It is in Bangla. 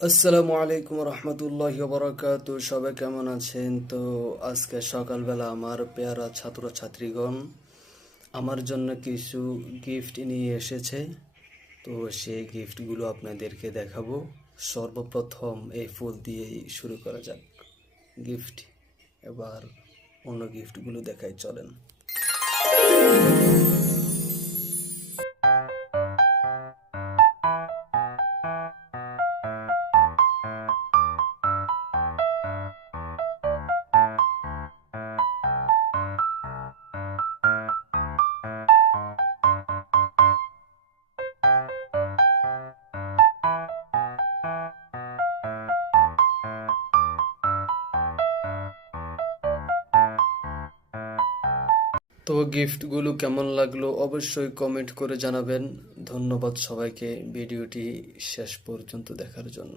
আসসালামু আলাইকুম রহমতুল্লাহি বারাকাতু। সবাই কেমন আছেন? তো আজকে সকালবেলা আমার পেয়ারা ছাত্রছাত্রীগণ আমার জন্য কিছু গিফট নিয়ে এসেছে। তো সেই গিফটগুলো আপনাদেরকে দেখাবো। সর্বপ্রথম এই ফুল দিয়েই শুরু করা যাক গিফট। এবার অন্য গিফটগুলো দেখাই, চলেন। তো গিফটগুলো কেমন লাগলো অবশ্যই কমেন্ট করে জানাবেন। ধন্যবাদ সবাইকে ভিডিওটি শেষ পর্যন্ত দেখার জন্য।